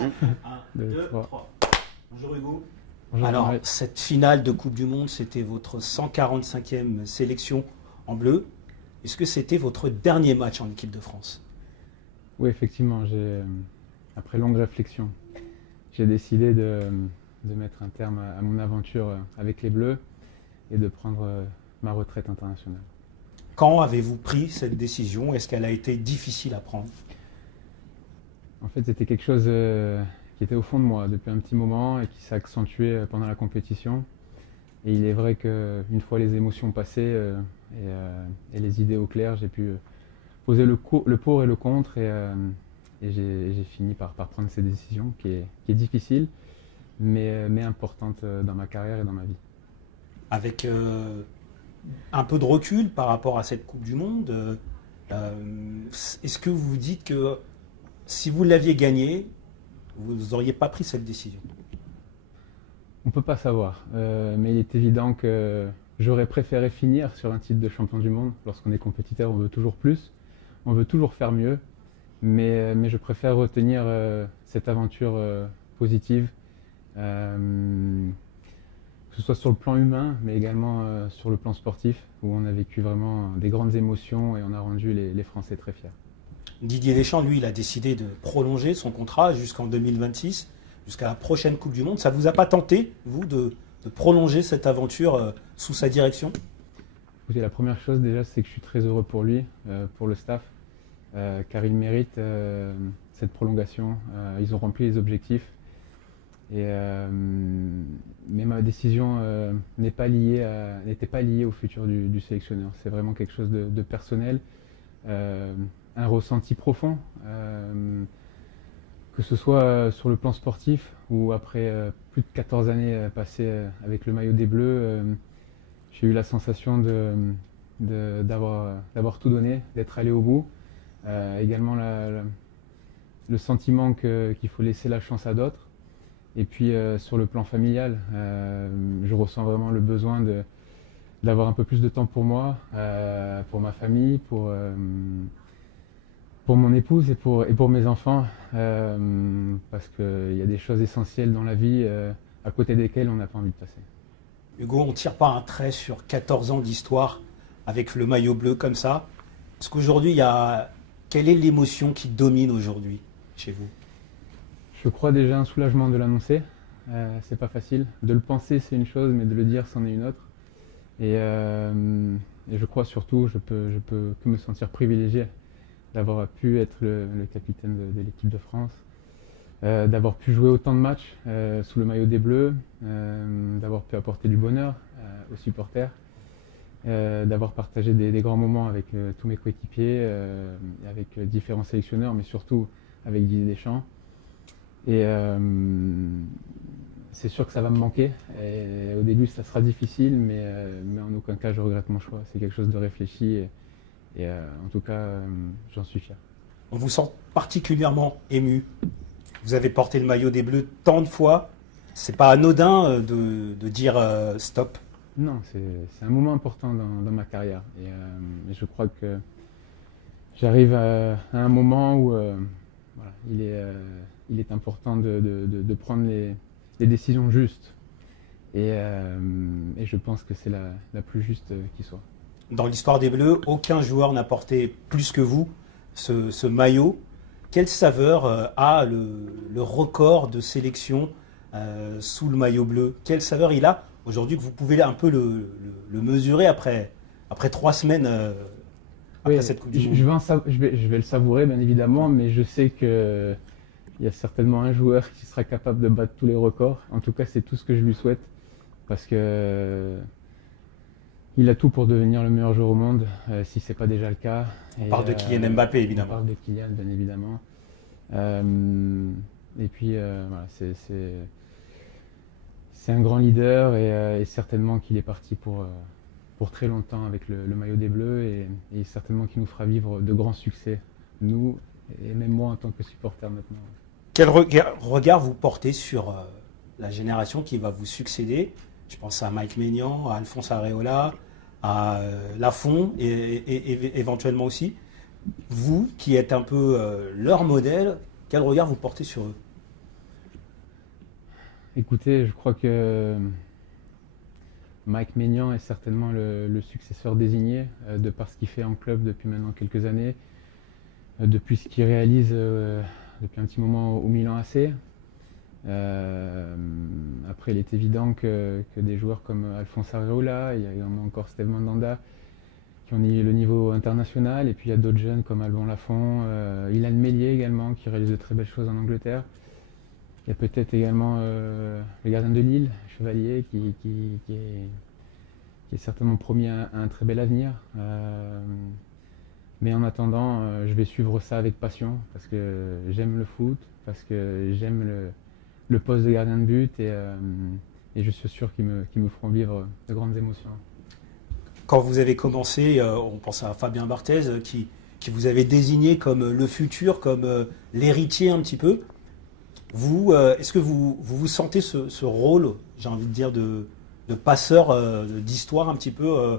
Un, 2, 2, 3. 3. Bonjour Hugo. Bonjour, Alors, Manuel. cette finale de Coupe du Monde, c'était votre 145e sélection en bleu. Est-ce que c'était votre dernier match en équipe de France? Oui, effectivement, après longue réflexion, j'ai décidé de mettre un terme à mon aventure avec les Bleus et de prendre ma retraite internationale. Quand avez-vous pris cette décision? Est-ce qu'elle a été difficile à prendre? En fait, c'était quelque chose qui était au fond de moi depuis un petit moment et qui s'est accentué pendant la compétition. Et il est vrai qu'une fois les émotions passées et les idées au clair, j'ai pu poser le pour et le contre et j'ai fini par prendre cette décision qui est difficile mais importante dans ma carrière et dans ma vie. Avec un peu de recul par rapport à cette Coupe du Monde, est-ce que vous vous dites que si vous l'aviez gagnée, vous n'auriez pas pris cette décision? On ne peut pas savoir, mais il est évident que j'aurais préféré finir sur un titre de champion du monde. Lorsqu'on est compétiteur, on veut toujours plus, on veut toujours faire mieux, mais je préfère retenir cette aventure positive, que ce soit sur le plan humain, mais également sur le plan sportif, où on a vécu vraiment des grandes émotions et on a rendu les Français très fiers. Didier Deschamps, lui, il a décidé de prolonger son contrat jusqu'en 2026, jusqu'à la prochaine Coupe du Monde. Ça ne vous a pas tenté, vous, de prolonger cette aventure sous sa direction? Écoutez, la première chose déjà, c'est que je suis très heureux pour lui, pour le staff, car il mérite cette prolongation. Ils ont rempli les objectifs. Mais ma décision n'était pas liée au futur du sélectionneur. C'est vraiment quelque chose de personnel, un ressenti profond, que ce soit sur le plan sportif ou après plus de 14 années passées avec le maillot des Bleus, j'ai eu la sensation d'avoir tout donné, d'être allé au bout. Également le sentiment qu'il faut laisser la chance à d'autres. Et puis sur le plan familial, je ressens vraiment le besoin d'avoir un peu plus de temps pour moi, pour ma famille, pour mon épouse et pour mes enfants, parce qu'il y a des choses essentielles dans la vie à côté desquelles on n'a pas envie de passer. Hugo, on ne tire pas un trait sur 14 ans d'histoire avec le maillot bleu comme ça. Parce qu'aujourd'hui, quelle est l'émotion qui domine aujourd'hui chez vous? Je crois déjà un soulagement de l'annoncer. C'est pas facile. De le penser, c'est une chose, mais de le dire, c'en est une autre. Et je crois surtout, je peux que me sentir privilégié d'avoir pu être le capitaine de l'équipe de France, d'avoir pu jouer autant de matchs sous le maillot des Bleus, d'avoir pu apporter du bonheur aux supporters, d'avoir partagé des grands moments avec tous mes coéquipiers, avec différents sélectionneurs, mais surtout avec Didier Deschamps. Et c'est sûr que ça va me manquer. Et au début, ça sera difficile, mais en aucun cas, je regrette mon choix. C'est quelque chose de réfléchi et en tout cas, j'en suis fier. On vous sent particulièrement ému. Vous avez porté le maillot des Bleus tant de fois. C'est pas anodin de dire stop. Non, c'est un moment important dans ma carrière. Et je crois que j'arrive à un moment où voilà, il est important de prendre les décisions justes. Et je pense que c'est la plus juste qui soit. Dans l'histoire des Bleus, aucun joueur n'a porté plus que vous ce maillot. Quelle saveur a le record de sélection sous le maillot bleu? Quelle saveur il a aujourd'hui que vous pouvez un peu le mesurer après 3 semaines après Oui, cette Coupe du Monde? je vais le savourer, bien évidemment, mais je sais qu'il y a certainement un joueur qui sera capable de battre tous les records. En tout cas, c'est tout ce que je lui souhaite, parce que il a tout pour devenir le meilleur joueur au monde, si ce n'est pas déjà le cas. On parle de Kylian Mbappé, On évidemment. parle de Kylian, bien évidemment. Et puis, voilà, c'est un grand leader et certainement qu'il est parti pour très longtemps avec le maillot des Bleus et certainement qu'il nous fera vivre de grands succès, nous et même moi en tant que supporter maintenant. Quel regard vous portez sur la génération qui va vous succéder? Je pense à Mike Maignan, à Alphonse Areola, à Lafont et éventuellement aussi. Vous, qui êtes un peu leur modèle, quel regard vous portez sur eux? Écoutez, je crois que Mike Maignan est certainement le successeur désigné, de par ce qu'il fait en club depuis maintenant quelques années, depuis ce qu'il réalise depuis un petit moment au Milan AC. Après, il est évident que des joueurs comme Alphonse Areola, il y a également encore Steve Mandanda qui ont le niveau international, et puis il y a d'autres jeunes comme Alban Lafont, Ilan Meslier également qui réalise de très belles choses en Angleterre. Il y a peut-être également le gardien de Lille, Chevalier, qui est certainement promis à un très bel avenir. Mais en attendant, je vais suivre ça avec passion parce que j'aime le foot, parce que j'aime le poste de gardien de but, et je suis sûr qu'ils me feront vivre de grandes émotions. Quand vous avez commencé, on pense à Fabien Barthez qui vous avait désigné comme le futur, comme l'héritier un petit peu. Vous, est-ce que vous sentez ce rôle, j'ai envie de dire, de passeur d'histoire un petit peu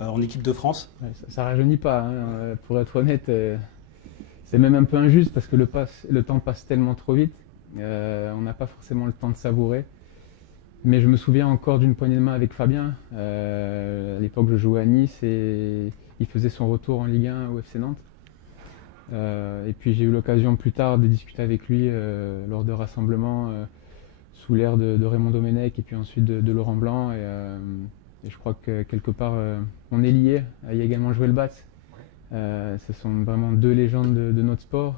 en équipe de France? Ouais, ça rajeunit pas, hein, pour être honnête. C'est même un peu injuste parce que le temps passe tellement trop vite. On n'a pas forcément le temps de savourer. Mais je me souviens encore d'une poignée de main avec Fabien. À l'époque, je jouais à Nice et il faisait son retour en Ligue 1 au FC Nantes. Et puis j'ai eu l'occasion plus tard de discuter avec lui lors de rassemblements sous l'ère de Raymond Domenech et puis ensuite de Laurent Blanc. Et je crois que quelque part, on est liés. Il y a également Joël Batz. Ce sont vraiment deux légendes de notre sport.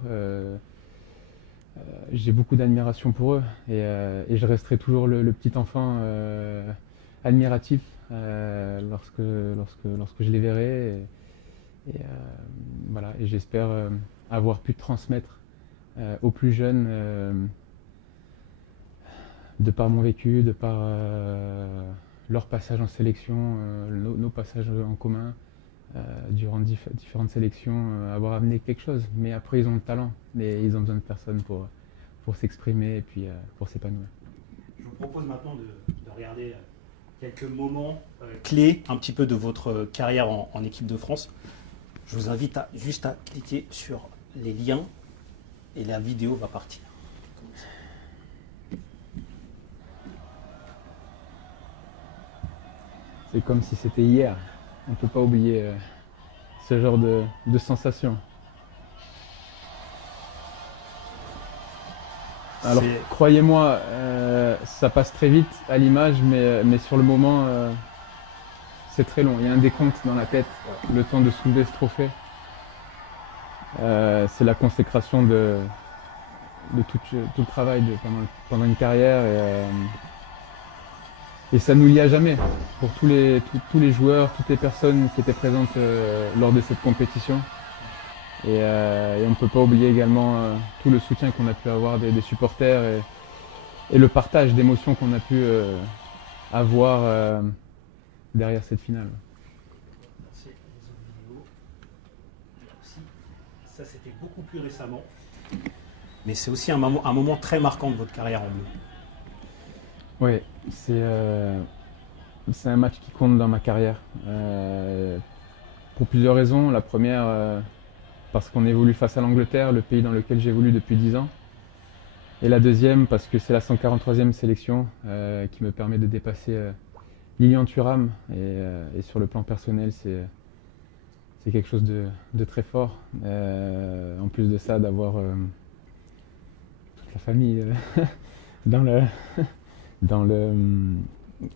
J'ai beaucoup d'admiration pour eux et je resterai toujours le petit enfant admiratif lorsque je les verrai. Voilà, et j'espère avoir pu transmettre aux plus jeunes, de par mon vécu, de par leur passage en sélection, nos passages en commun, durant différentes sélections, avoir amené quelque chose. Mais après, ils ont le talent, mais ils ont besoin de personne pour s'exprimer et puis pour s'épanouir. Je vous propose maintenant de regarder quelques moments clés un petit peu de votre carrière en équipe de France. Je vous invite juste à cliquer sur les liens et la vidéo va partir. C'est comme si c'était hier. On ne peut pas oublier ce genre de sensation. Alors, croyez-moi, ça passe très vite à l'image, mais sur le moment, c'est très long. Il y a un décompte dans la tête, le temps de soulever ce trophée. C'est la consécration de tout le travail pendant une carrière. Et ça nous lie à jamais pour tous les joueurs, toutes les personnes qui étaient présentes lors de cette compétition. Et on ne peut pas oublier également tout le soutien qu'on a pu avoir des supporters et le partage d'émotions qu'on a pu avoir derrière cette finale. Merci. Merci. Ça, c'était beaucoup plus récemment. Mais c'est aussi un moment très marquant de votre carrière en bleu. Oui, c'est un match qui compte dans ma carrière. Pour plusieurs raisons. La première, parce qu'on évolue face à l'Angleterre, le pays dans lequel j'évolue depuis 10 ans. Et la deuxième, parce que c'est la 143e sélection qui me permet de dépasser Lilian Thuram. Et sur le plan personnel, c'est quelque chose de très fort. En plus de ça, d'avoir toute la famille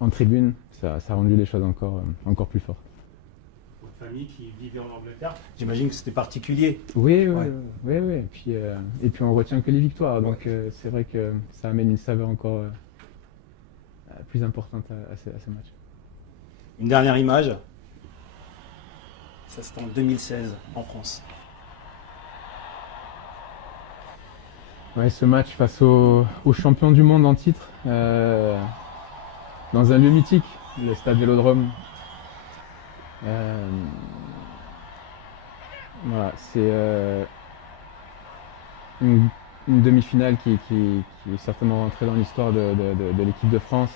en tribune, ça a rendu les choses encore plus fortes. Votre famille qui vivait en Angleterre, j'imagine que c'était particulier. Oui. Et puis on retient que les victoires, donc c'est vrai que ça amène une saveur encore plus importante à ce match. Une dernière image, ça c'était en 2016 en France. Ouais, ce match face aux champions du monde en titre, dans un lieu mythique, le stade Vélodrome. Voilà, c'est une demi-finale qui est certainement rentrée dans l'histoire de l'équipe de France.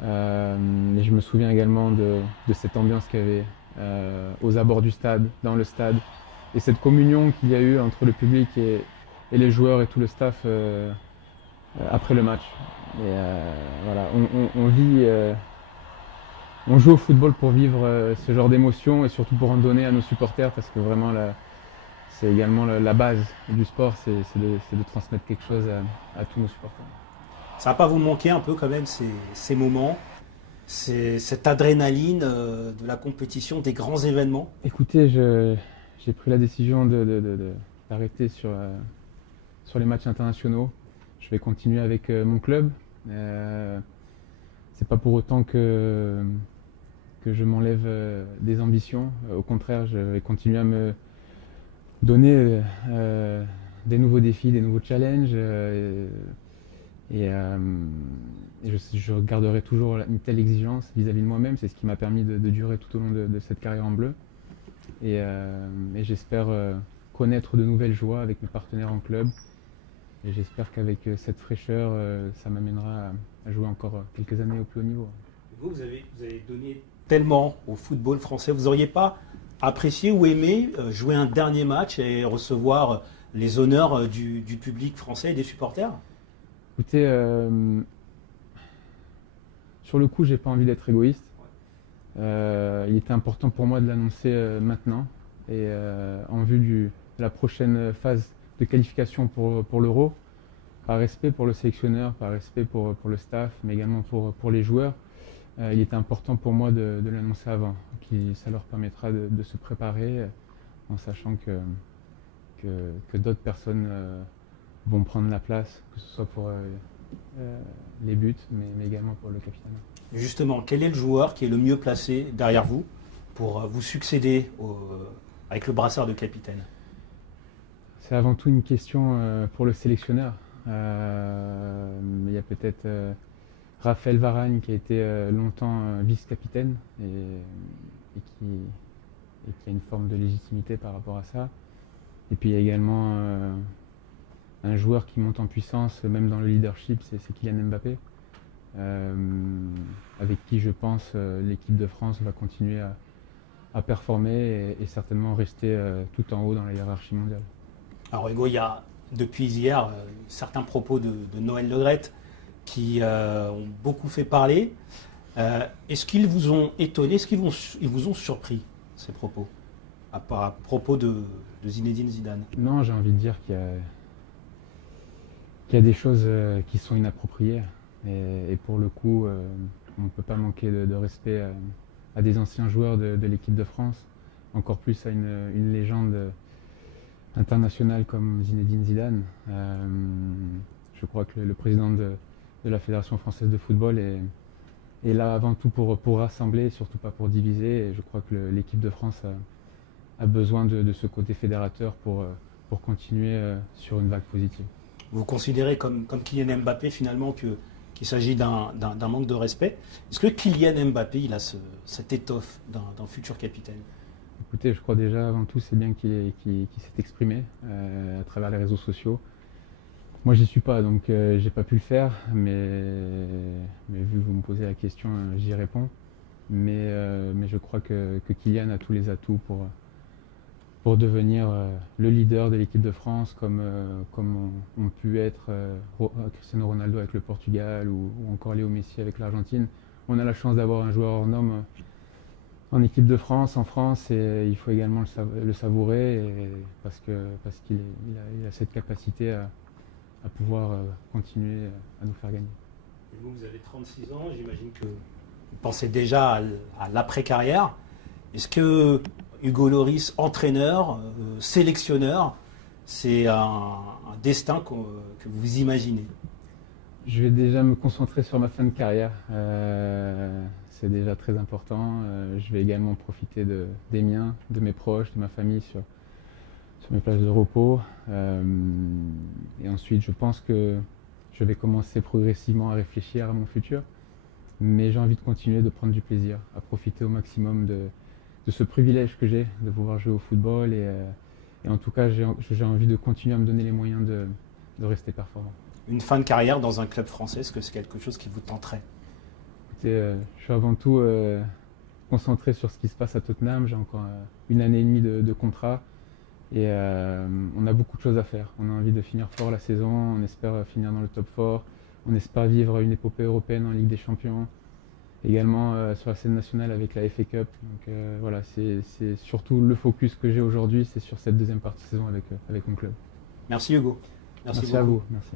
Et je me souviens également de cette ambiance qu'il y avait aux abords du stade, dans le stade, et cette communion qu'il y a eu entre le public et les joueurs et tout le staff après le match. Et voilà, on joue au football pour vivre ce genre d'émotions et surtout pour en donner à nos supporters parce que vraiment c'est également la base du sport, c'est de transmettre quelque chose à tous nos supporters. Ça va pas vous manquer un peu quand même ces moments, cette adrénaline de la compétition, des grands événements? Écoutez, j'ai pris la décision d'arrêter sur les matchs internationaux. Je vais continuer avec mon club. C'est pas pour autant que je m'enlève des ambitions. Au contraire, je vais continuer à me donner des nouveaux défis, des nouveaux challenges. Et je garderai toujours une telle exigence vis-à-vis de moi-même. C'est ce qui m'a permis de durer tout au long de cette carrière en bleu. Et j'espère connaître de nouvelles joies avec mes partenaires en club. Et j'espère qu'avec cette fraîcheur, ça m'amènera à jouer encore quelques années au plus haut niveau. Vous avez donné tellement au football français. Vous n'auriez pas apprécié ou aimé jouer un dernier match et recevoir les honneurs du public français et des supporters? Écoutez, sur le coup, j'ai pas envie d'être égoïste. Il était important pour moi de l'annoncer maintenant et en vue de la prochaine phase de qualification pour l'Euro, par respect pour le sélectionneur, par respect pour le staff, mais également pour les joueurs. Il était important pour moi de l'annoncer avant, ça leur permettra de se préparer en sachant que d'autres personnes vont prendre la place, que ce soit pour les buts, mais également pour le capitaine. Justement, quel est le joueur qui est le mieux placé derrière vous pour vous succéder avec le brassard de capitaine? C'est avant tout une question pour le sélectionneur. Il y a peut-être Raphaël Varane qui a été longtemps vice-capitaine et qui a une forme de légitimité par rapport à ça. Et puis il y a également un joueur qui monte en puissance, même dans le leadership, c'est Kylian Mbappé, avec qui je pense l'équipe de France va continuer à performer et certainement rester tout en haut dans la hiérarchie mondiale. Alors Hugo, il y a depuis hier certains propos de Noël Le Graët qui ont beaucoup fait parler. Est-ce qu'ils vous ont étonné, est-ce qu'ils vous ont surpris, ces propos, à propos de Zinedine Zidane? Non, j'ai envie de dire qu'il y a des choses qui sont inappropriées. Et pour le coup, on ne peut pas manquer de respect à des anciens joueurs de l'équipe de France, encore plus à une légende internationale comme Zinedine Zidane. Je crois que le président de la Fédération française de football est là avant tout pour rassembler, surtout pas pour diviser. Et je crois que l'équipe de France a besoin de ce côté fédérateur pour continuer sur une vague positive. Vous considérez comme Kylian Mbappé finalement qu'il s'agit d'un manque de respect? Est-ce que Kylian Mbappé il a cette étoffe d'un futur capitaine? Écoutez, je crois déjà avant tout c'est bien qu'il s'est exprimé à travers les réseaux sociaux. Moi j'y suis pas donc j'ai pas pu le faire, mais vu que vous me posez la question, j'y réponds. Mais je crois que Kylian a tous les atouts pour devenir le leader de l'équipe de France, comme ont pu être Cristiano Ronaldo avec le Portugal ou encore Léo Messi avec l'Argentine. On a la chance d'avoir un joueur hors norme en équipe de France, en France, et il faut également le savourer parce qu'il a cette capacité à pouvoir continuer à nous faire gagner. Et vous avez 36 ans, j'imagine que vous pensez déjà à l'après-carrière. Est-ce que Hugo Lloris, entraîneur, sélectionneur, c'est un destin que vous imaginez? Je vais déjà me concentrer sur ma fin de carrière. C'est déjà très important. Je vais également profiter des miens, de mes proches, de ma famille sur mes places de repos. Et ensuite, je pense que je vais commencer progressivement à réfléchir à mon futur. Mais j'ai envie de continuer de prendre du plaisir, à profiter au maximum de ce privilège que j'ai de pouvoir jouer au football. Et en tout cas, j'ai envie de continuer à me donner les moyens de rester performant. Une fin de carrière dans un club français, est-ce que c'est quelque chose qui vous tenterait? Écoutez, je suis avant tout concentré sur ce qui se passe à Tottenham. J'ai encore 1 année et demie de contrat. Et on a beaucoup de choses à faire. On a envie de finir fort la saison, on espère finir dans le top 4. On espère vivre une épopée européenne en Ligue des Champions, également sur la scène nationale avec la FA Cup. Donc voilà, c'est surtout le focus que j'ai aujourd'hui, c'est sur cette deuxième partie de saison avec mon club. Merci Hugo. Merci à vous. Merci.